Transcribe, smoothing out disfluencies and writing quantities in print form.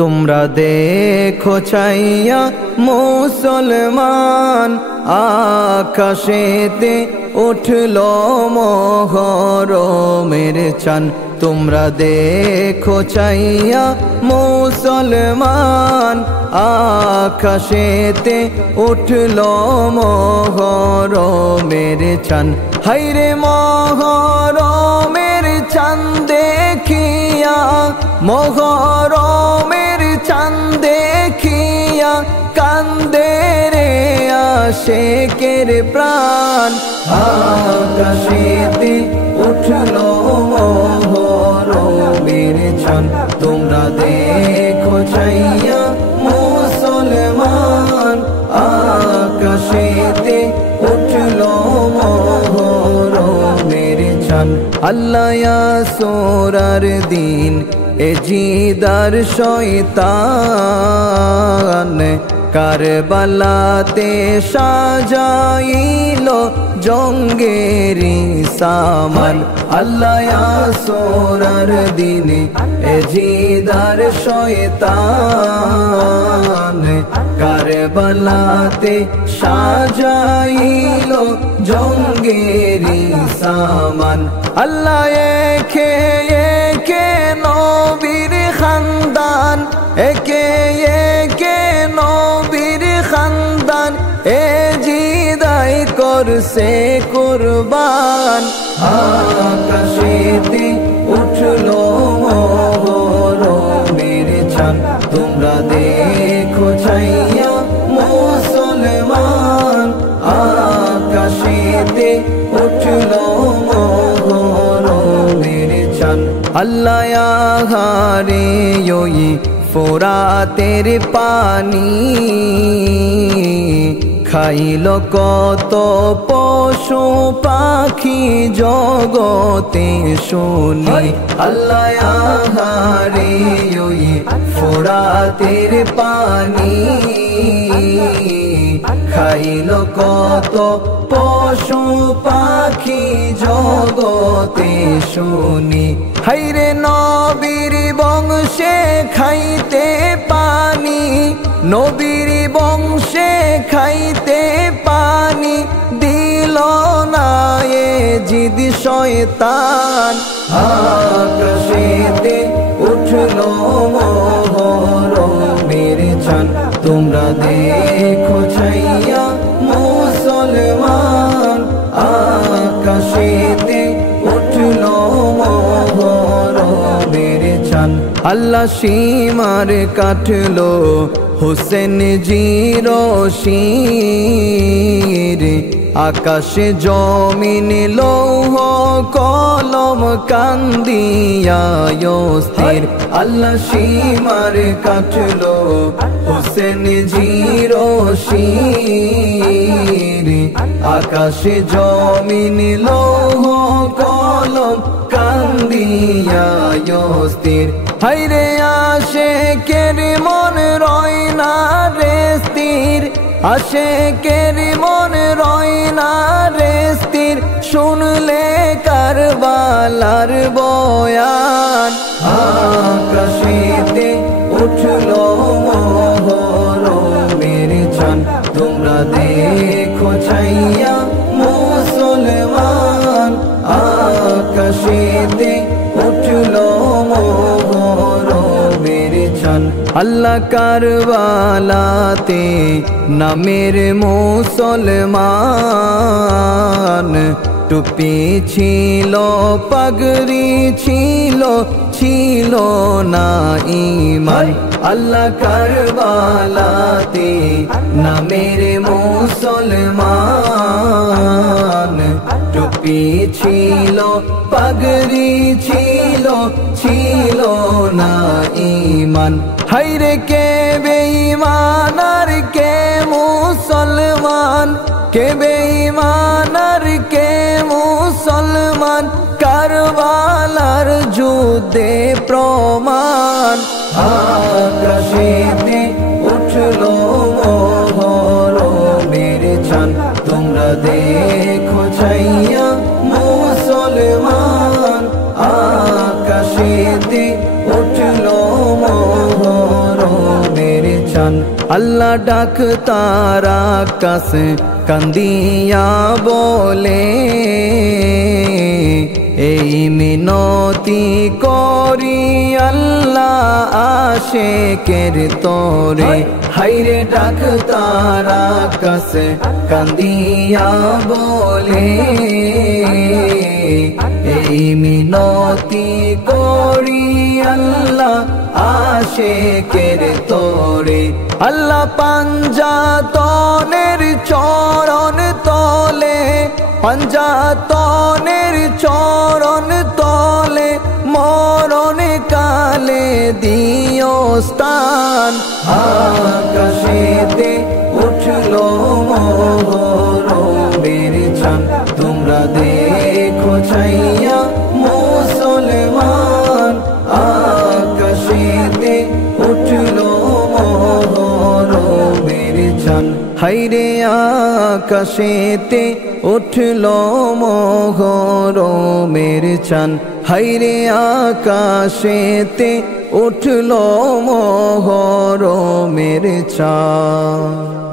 তোমরা দেখো চাইয়া মুসলমান, আকাশেতে উঠল মহরমের চাঁদ। তোমরা দেখো চাইয়া মুসলমান, আকাশেতে উঠল মহরমের চাঁদ। হায়রে মহরমের চাঁদ দেখিয়া, মহরমের চাঁদ দেখিয়া কান্দে রে আশিকের প্রাণ। আকাশেতে উঠল মহরমের চাঁদ। তোমরা দেখো চাইয়া মুসলমান, আকাশেতে উঠল মহরমের চাঁদ। আল্লাহ আসরার দিন এ জিদার শয়তান, কারবালাতে সাজাইল জঙ্গেরি সামান। আল্লাহ আসরার দিনে এ জিদার শয়তান, কারবালাতে সাজাইল জঙ্গেরি সামান। আল্লাহ একে একে নবীর খানদান, একে একে নবীর খানদান এ জিদাই করছে কুরবান। আকাশেতে উঠল মহরমের চাঁদ। তোমরা দেখো চাইয়া মুসলমান, আকাশেতে উঠল মহরমের চাঁদ। আল্লাহ আহারে ওই ফোরাতের পানি, খাইল কত পশু পাখি জগতে শুনি। আল্লাহ আহারে ওই ফোরাতের পানি, খাইল কত পশু পাখি জগতে শুনি। হায়রে নবীর বংশে খাইতে পানি, নবীর বংশে খাইতে পানি দিল না এ জিদ শয়তান। আকাশেতে উঠল মহরমের চাঁদ। তোমরা দেখো চাইয়া মুসলমান, আকাশেতে উঠল মহরমের চাঁদ। আল্লাহ সীমার কাটলো হোসেন জিরশির, আকাশে জমিন লৌহ কলম কান্দিয়া স্থির। আল্লাহ সীমার কাটলো হোসেন জিরশির, আকাশে জমিন লৌহ কলম কান্দিয়া স্থির। হায়রে আশিকের মন রয় না রে স্থির, আশিকের মন রয় না রে স্থির, শুনলে কারবালার বয়ান। আকাশেতে উঠল মহরমের চাঁদ। তোমরা দেখো চাইয়া মুসলমান, আকাশেতে উঠল মহরমের চাঁদ। আল্লাহ কারবালাতে নামের মুসলমান, টুপি ছিল পাগড়ি ছিল, ছিল না ঈমান। আল্লাহ কারবালাতে নামের মুসলমান, টুপি ছিল পাগড়ি ছিল, ছিল না ঈমান। হায়রে কে বেঈমান আর কে মুসলমান, কে বেঈমান আর কে মুসলমান, কারবালার যুদ্ধে প্রমাণ। আকাশেতে উঠল মহরমের চাঁদ। তোমরা দেখো চাইয়া মুসলমান, আকাশেতে উঠল মহরমের চান আল্লাহ ডাক তারা কাছে কান্দিয়া বলে এই মিনতি করি আল্লাহ আশিকের তরে হায়রে ডাক তারা কাছে কান্দিয়া বলে এই মিনতি করি আল্লাহ আশিকের তরে আল্লাহ পাঞ্জাতনের চরণ তলে পাঞ্জাতনের চরণ তলে মরণ কালে দিও স্থান আকাশেতে উঠলো মোহরমের চাঁদ তোমরা দেখো ছাইয়া মুসলমান আকাশেতে উঠলো মোহরমের চাঁদ হায়রে আকাশেতে উঠলো মোহরমের চাঁদ হায়রে আকাশেতে উঠলো মোহরমের চাঁদ।